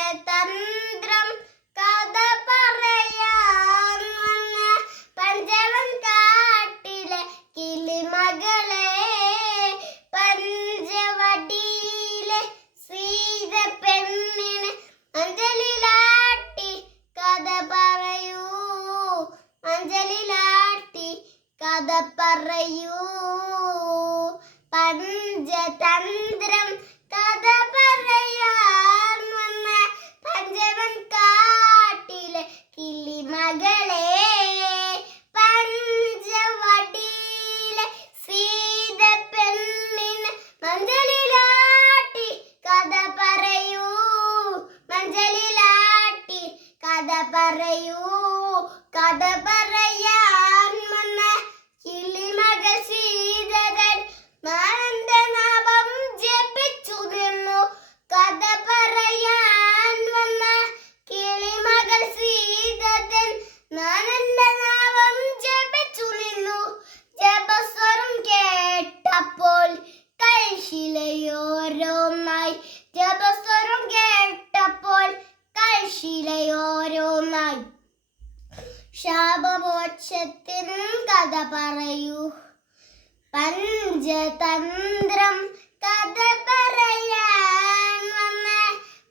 പഞ്ചതന്ത്രം കഥ പറയാൻ വന്ന പഞ്ചവൻ കാട്ടിലെ കിളിമകളെ പഞ്ചവടിയിലെ സീത പെണ്ണിന് അഞ്ജലിലാട്ടി കഥ പറയൂ അഞ്ജലിലാട്ടി കഥ പറയൂ പഞ്ചതന്ത്രം കഥ പറയാൻ വന്ന പഞ്ചവൻ കാട്ടിലെ കിളിമകളെ പഞ്ചവടിയിലെ സീത പെണ്ണിന് മഞ്ചലിലാട്ടി കഥ പറയൂ മഞ്ചലിലാട്ടി കഥ പറയൂ കഥ പറയാൻ വന്ന കിളിമകൾ സീതൻ നാന്റെ നാമം ജപിച്ചു നിന്നു കഥ പറയാൻ വന്ന കിളിമകൾ സീതൻ നാന്റെ നാമം ജപിച്ചു നിന്നു ജപസ്വരം കേട്ടപ്പോൾ കൈശിലയോരോന്നായി ജപസ്വരം കേട്ടപ്പോൾ കൈശിലയോരോന്നായി ശാപമോക്ഷത്തിൻ കഥ പറയൂ പഞ്ചതന്ത്രം കഥ പറയാൻ വന്ന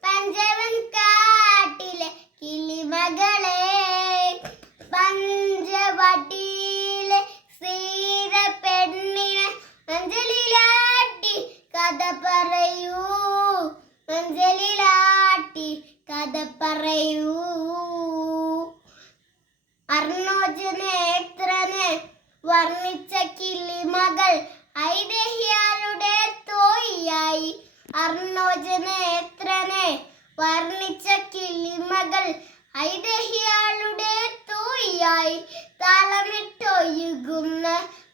പഞ്ചവൻ കാട്ടിലെ കിളിമകളെ പഞ്ചവടിയിലെ സീത പെണ്ണിന് അഞ്ജലിലാട്ടി കഥ പറയൂ അഞ്ജലിലാട്ടി കഥ പറയൂ അർണോജനേത്രനെ വർണ്ണിച്ച കിളിമകൾ ഐതിഹ്യാളുടെ തോയിയായി അർണോജനേത്രനെ വർണ്ണിച്ച കിളിമകൾ ഐതിഹ്യാളുടെ തോയിയായി താളമിട്ടൊഴുകുന്ന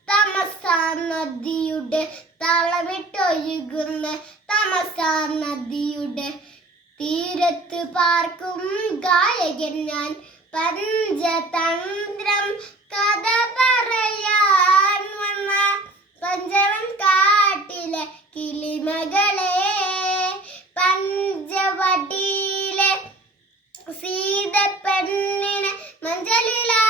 തമസാ നദിയുടെ താളമിട്ടൊഴുകുന്ന തമസാ നദിയുടെ തീരത്ത് പാർക്കും ഗായകൻ ഞാൻ പഞ്ചതന്ത്രം കഥ പറയാൻ വന്ന പഞ്ചവൻ കാട്ടിലെ കിളിമകളെ പഞ്ചവടിയിലെ സീത പെണ്ണിന് മഞ്ചലിലാ